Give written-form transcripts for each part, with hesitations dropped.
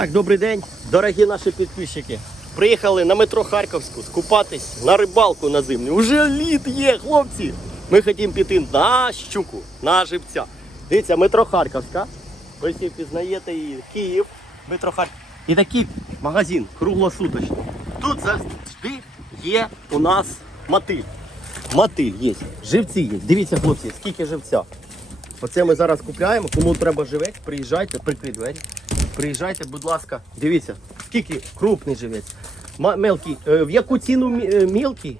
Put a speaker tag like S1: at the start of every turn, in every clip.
S1: Так, добрий день, дорогі наші підписчики. Приїхали на метро Харківську скупатись на рибалку на зимню. Уже лід є, хлопці. Ми хочемо піти на щуку, на живця. Дивіться, метро Харківська. Ви всі пізнаєте її. Київ, метро Харків. І такий магазин круглосуточний. Тут завжди є у нас мотиль. Мотиль є, живці є. Дивіться, хлопці, скільки живця. Оце ми зараз купляємо. Кому треба живець, приїжджайте, прикрий двері. Приїжджайте, будь ласка, дивіться, скільки крупний живець. Мелкий. В яку ціну мілкий?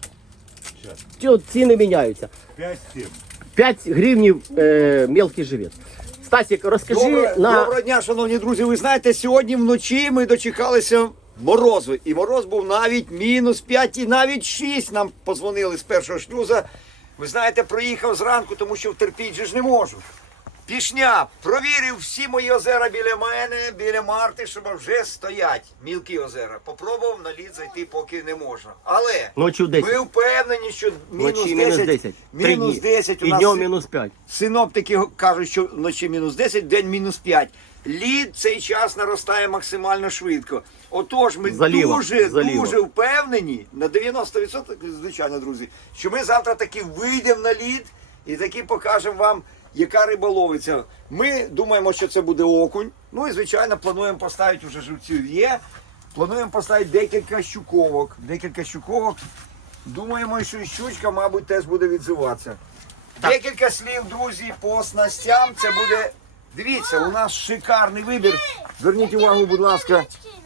S1: Ціни міняються.
S2: 5-7.
S1: 5 гривнів мелкий живець. Стасік, розкажи
S3: Доброго дня, шановні друзі. Ви знаєте, сьогодні вночі ми дочекалися морозу. І мороз був навіть мінус 5 і навіть 6 нам подзвонили з першого шлюза. Ви знаєте, проїхав зранку, тому що втерпіть же ж не можу. Пішня, провірив всі мої озера біля мене, біля Марти, щоб вже стоять мілкі озера. Попробував на лід зайти, поки не можна. Але
S1: ночі 10.
S3: ми впевнені, що
S1: Ночі мінус 10.
S3: Мінус 10 у
S1: І
S3: нас.
S1: днем мінус 5.
S3: Синоптики кажуть, що вночі мінус 10, день мінус 5. Лід цей час наростає максимально швидко. Отож, ми дуже впевнені, на 90%, звичайно, друзі, що ми завтра таки вийдемо на лід і таки покажемо вам, яка риба ловиться. Ми думаємо, що це буде окунь. Ну і, звичайно, плануємо поставити, вже живців є. Плануємо поставити декілька щуковок. Думаємо, що і щучка, мабуть, теж буде відзиватися. Декілька слів, друзі, по снастям. Це буде, дивіться, у нас шикарний вибір. Зверніть увагу, будь ласка.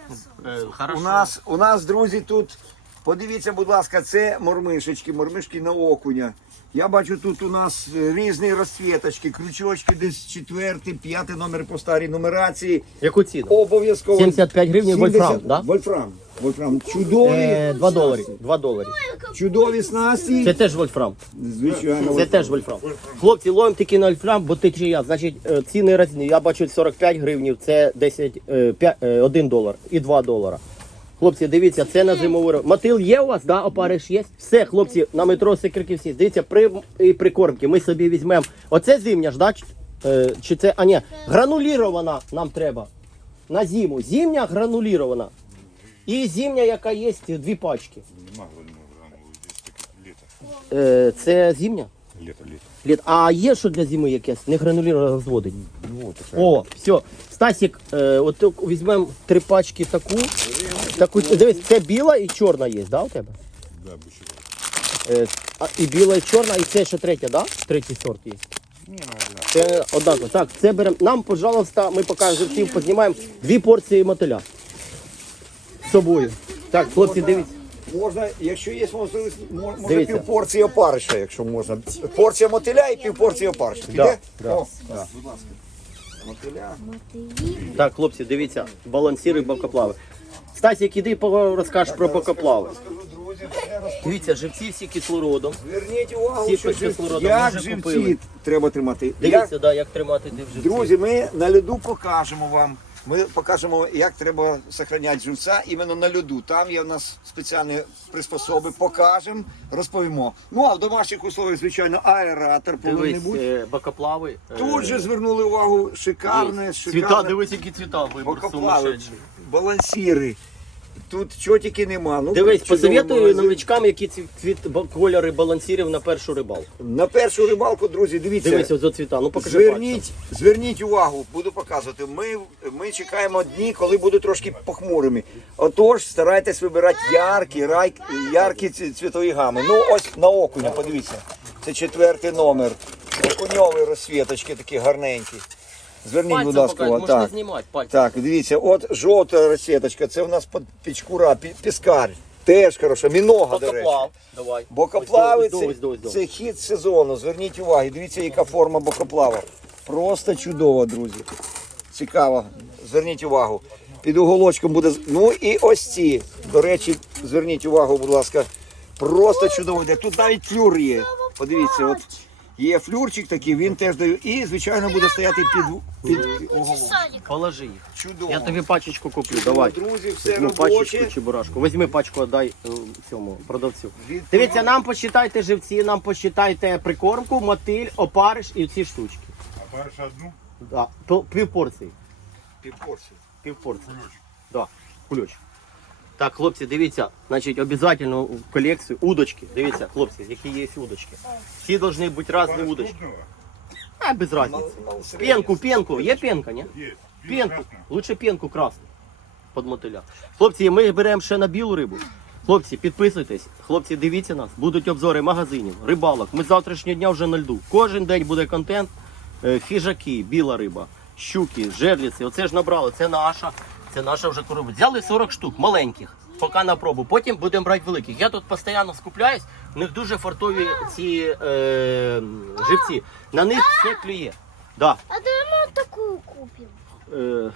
S3: У нас, друзі, тут, подивіться, будь ласка, це мормишки на окуня. Я бачу, тут у нас різні розцвіточки, крючочки, десь 4, 5 номер по старій нумерації.
S1: Яку ціну?
S3: Обов'язково.
S1: 75 гривень вольфрам, да?
S3: Вольфрам. Чудові.
S1: 2 долари. 2 долари.
S3: Чудові снасті.
S1: Це теж вольфрам.
S3: Звичайно.
S1: Це теж вольфрам. Хлопці, ловимо тільки на вольфрам, бо ти чи я. Значить, ціни різні. Я бачу 45 гривнів, це 1 долар і 2 долара. Хлопці, дивіться, це на зимову рибу. Мотил є у вас, да? Опариш є? Все, хлопці, на метро Секерки всі. Дивіться, прикормки ми собі візьмемо. Оце зимня ж, да? Чи це, гранулірована нам треба. На зиму. Зимня гранулірована. І зимня, яка є, 2 пачки.
S2: Нема гранулу, здесь таке літо.
S1: Це зимня?
S2: Літо.
S1: А є що для зими якесь? Не грануліровано розводить. О, все. Стасік, от візьмемо 3 пачки таку. Дивись, це біла і чорна є, да, у тебе?
S2: Да, бучок.
S1: І біла, і чорна, і це ще третя, да? Третій сорт є.
S2: Ні, ну,
S1: Це однаково. Так, це беремо. Нам, пожалуйста, ми поки живців познімаємо 2 порції мотиля. З собою. Так, хлопці, дивіться.
S3: Можна, якщо є можливість, може
S1: Дивіться.
S3: півпорції опариша, якщо можна. Порція мотиля і півпорції опариша. Піде?
S1: Да.
S3: О, да. Будь ласка. Мотиля.
S1: Так, хлопці, дивіться, балансіри, бокоплави. Стасік, іди розкажеш про бокоплави.
S3: Скажу, друзі, все
S1: Дивіться, живці всі кислородом.
S3: Зверніть увагу,
S1: Всі
S3: що
S1: під кислородом
S3: як
S1: вже
S3: живці
S1: купили.
S3: треба тримати.
S1: Дивіться, як тримати тих живців.
S3: Друзі, ми на льоду покажемо вам. Ми покажемо, як треба зберігати живця іменно на льоду. Там є в нас спеціальні приспособи. Покажемо, розповімо. Ну, а в домашніх условиях, звичайно, аератор повинен бути.
S1: Дивись, бокоплави.
S3: Тут же звернули увагу шикарне.
S1: Цвіта, дивись, які цвіта вибор
S3: Бокоплави,
S1: сумасшедший.
S3: балансіри. Тут чотики нема. Ну,
S1: Дивись,
S3: чудовий
S1: посоветую
S3: магазин.
S1: новичкам, які кольори балансірів на першу рибалку.
S3: На першу рибалку, друзі, дивіться.
S1: Дивись, ось цвіта. Ну покажи пальцем.
S3: Зверніть увагу, буду показувати. Ми чекаємо дні, коли будуть трошки похмурими. Отож, старайтесь вибирати яркі цвітові гами. Ну, ось на окуня, подивіться. Це 4 номер. Окуньові розсвіточки такі гарненькі. Зверніть, будь
S1: Пальцем
S3: ласка,
S1: покажи,
S3: увагу.
S1: можна
S3: Так.
S1: знімати пальцем.
S3: Так, дивіться, от жовта розсвіточка, це в нас пічкура, піскар. Теж хорошо, мінога, до речі.
S1: Бокоплав, давай.
S3: Бокоплави
S1: Ось.
S3: це хід сезону. Зверніть увагу, дивіться, яка форма бокоплава. Просто чудово, друзі. Цікаво. Зверніть увагу. Під уголочком буде. Ну і ось ці. До речі, зверніть увагу, будь ласка. Просто чудово. Тут навіть флюр є. Подивіться, от є флюрчик такий, він теж дає. І, звичайно, буде стояти під уголочком.
S1: Положи їх.
S3: Чудово.
S1: Я тобі пачечку куплю, давай.
S3: Друзі, все
S1: Візьму пачечку
S3: робоче.
S1: чи бурашку. Візьми пачку, дай цьому продавцю.
S3: Від-
S1: Дивіться, нам посчитайте живці, нам посчитайте прикормку, мотиль, опариш і ці штучки.
S2: А перша одну?
S1: Да, пів порції.
S3: Півпорції.
S1: Півпорції. Да, кульочок. Так, хлопці, дивіться, значить, обов'язково в колекцію удочки. Дивіться, хлопці, які є удочки. Всі повинні бути різні удочки. А, без різниці. Пенку. Є пенка, ні?
S2: Есть.
S1: Пенку. Лучше пенку красну. Под мотиля. Хлопці, ми беремо ще на білу рибу. Хлопці, підписуйтесь. Хлопці, дивіться нас. Будуть обзори магазинів, рибалок. Ми з завтрашнього дня вже на льду. Кожен день буде контент. Хижаки, біла риба, щуки, жерлиці. Оце ж набрали. Це наша вже коробка. Взяли 40 штук маленьких, поки на пробу. Потім будемо брати великих. Я тут постійно скупляюсь. У них дуже фартові ці живці. На них все клює. Да.
S4: А давай мы такую купим.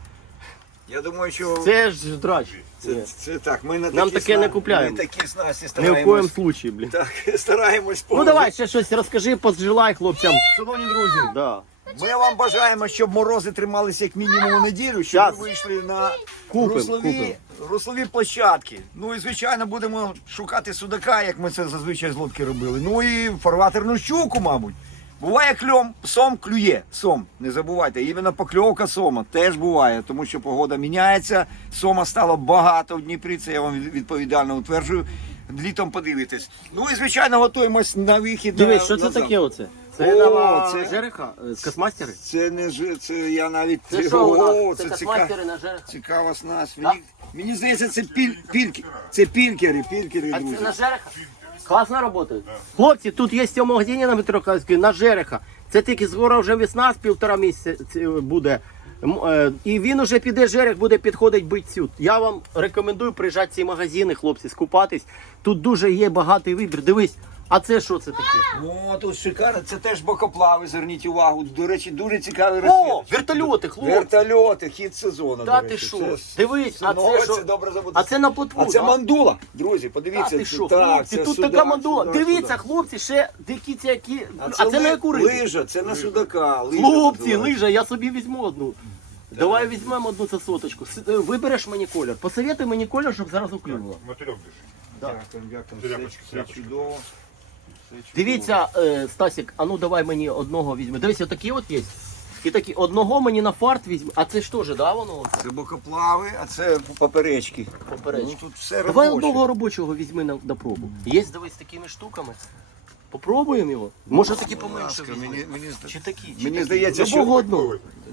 S3: Я думаю, що
S1: Це ж драч.
S3: це так. Ми на
S1: Нам таке не купляємо.
S3: Ми такі снасті
S1: Ні в
S3: стараємось.
S1: коєму случаї, блін.
S3: Так, стараємось
S1: Ну давай ще щось розкажи, пожелай хлопцям.
S3: Шановні друзі,
S1: Да.
S3: ми вам бажаємо, щоб морози трималися як мінімум у неділю, щоб
S1: Щас.
S3: ви вийшли на
S1: Купим.
S3: руслові площадки. Ну і звичайно будемо шукати судака, як ми це зазвичай з лодки робили. Ну і фарватерну щуку, мабуть. Буває кльом, сом клює, сом, не забувайте, іменно покльовка сома теж буває, тому що погода міняється, сома стало багато в Дніпрі, це я вам відповідально утверджую. Літом подивитесь. Ну і звичайно готуємось на вихід.
S1: Дивись, що це
S3: назад.
S1: таке оце?
S3: О,
S1: Це на
S3: це-
S1: жереха? Космастери?
S3: Це не це я навіть
S1: Це що у
S3: О,
S1: нас? Це космастери на жереха?
S3: цікава снасть.
S1: Так?
S3: Мені здається, це це пількери,
S1: А
S3: друзі.
S1: це на жереха? Класно працюють. Хлопці, тут є в цьому магазині на Метрохальській, на жереха. Це тільки згора вже весна з 1,5 місяця буде. І він уже піде жерех, буде підходити бить цю. Я вам рекомендую приїжджати в ці магазини, хлопці, скупатись. Тут дуже є багатий вибір. Дивись, а це що це таке?
S3: О, тут шикарно, це теж бокоплави, зверніть увагу. До речі, дуже цікавий
S1: О,
S3: розхід.
S1: вертольоти, хлопці.
S3: Вертольоти, хід сезону.
S1: Та
S3: до
S1: ти
S3: речі.
S1: що?
S3: Це
S1: Дивись, а
S3: нове,
S1: це що?
S3: це добре забути.
S1: А це на плотву,
S3: А це
S1: да?
S3: мандула. Друзі, подивіться.
S1: Та ти що,
S3: Так,
S1: хлопці,
S3: це
S1: тут
S3: судак,
S1: така мандула.
S3: судак,
S1: Дивіться,
S3: судак.
S1: хлопці, ще дикі які. А це на яку рибу?
S3: Лижа, це на судака. Лижа
S1: Хлопці,
S3: називається.
S1: лижа, я собі візьму одну. Давай візьмемо одну за соточку. Вибереш мені колір. Посоветуй мені колір, щоб зараз уклювало.
S2: Мотылек дышит.
S3: Дякую,
S2: Тряпочки,
S3: все
S2: тряпочки.
S3: чудово. Все чудово.
S1: Дивіться, Стасік, а ну давай мені одного візьми. Дивись, отакі от є. І такі, одного мені на фарт візьми. А це ж теж, да, воно?
S3: Це бокоплави, а це поперечки.
S1: Поперечки.
S3: Ну, тут все
S1: Давай
S3: робоче.
S1: одного робочого візьми на пробу. Є, дивись, з такими штуками. Попробуємо його. Може такі поменше
S3: ласка,
S1: візьми.
S3: мені
S1: Чи такі?
S3: Мені здається, що-
S1: Любого одного.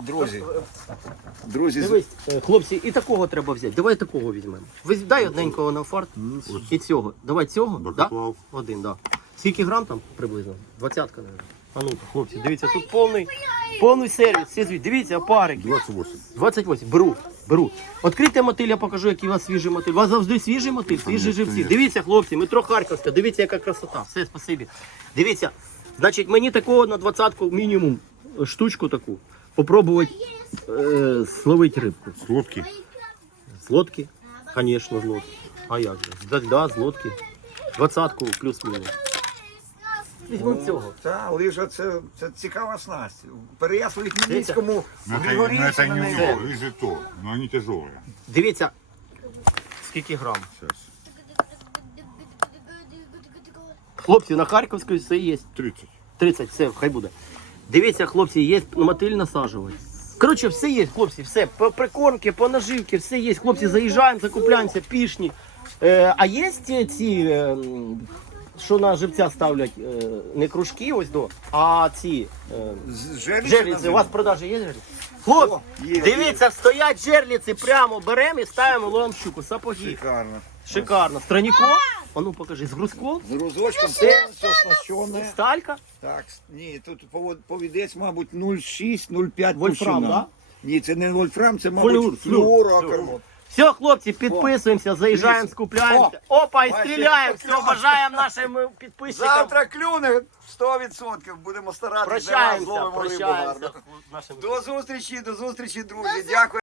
S3: Друзі,
S1: Дивись, хлопці, і такого треба взяти. Давай такого візьмемо. Дай одненького на фарт. І цього. Давай цього. Да?
S2: Бакоплав.
S1: Один, да. Скільки грам там приблизно? 20-ка, мабуть. А ну-ка, хлопці, дивіться, тут повний сервіс. Всі звідти. Дивіться, опарики.
S2: 28.
S1: 28. Беру. Відкрийте мотиль, я покажу, який у вас свіжий мотиль. У вас завжди свіжий мотиль, свіжі живці. Дивіться, хлопці, метро Харківська, дивіться, яка красота. Все, спасибі. Дивіться, значить, мені такого на 20-ку мінімум штучку таку. Попробувати словити рибку.
S2: С лодки.
S1: З лодки? Звісно, з лодки. А як же? Да, з лодки. 20-ку плюс-мінус. Візьмемо цього.
S3: Та, лижа це цікава снасть. Переяславі Хмельницькому,
S2: Но это,
S3: Григорівці
S2: это
S3: на
S2: не
S3: неї.
S2: много, лыжи то, но они тяжелые.
S1: Дивіться, скільки грам.
S2: Сейчас.
S1: Хлопці, на Харківській все є.
S2: 30.
S1: 30, все, хай буде. Дивіться, хлопці, є мотиль насаджувати. Коротше, все є, хлопці, все. По прикормки, по наживки, все є. Хлопці, заїжджаємо, закупляємося, пішні. А є ці, що на живця ставлять, не кружки ось до, а ці жерліці. У вас в продажі є жерліці? Хлопці,
S3: О, є,
S1: дивіться, стоять жерліці, прямо беремо і ставимо, ловимо щуку, сапоги.
S3: Шикарно.
S1: Шикарно. З тройником, а ну покажи, з грузком,
S3: З грузочком все оснащене.
S1: сталька.
S3: Так, ні, тут повідець, мабуть, 0,6-0,5
S1: Вольфрам,
S3: товщина.
S1: да?
S3: Ні, це не вольфрам, це,
S1: Флюр,
S3: мабуть, флюорокарбон.
S1: Все, хлопці, підписуємося, заїжджаємо,
S3: Дивіться.
S1: скупляємося. Опа, і
S3: бачите,
S1: стріляємо. Все,
S3: покльовка.
S1: бажаємо нашим підписчикам.
S3: Завтра клюне 100%. Будемо старатися.
S1: Прощаємося,
S3: зловимо рибу
S1: прощаємося.
S3: гарно.
S1: нашим
S3: До зустрічі, друзі. Дякую.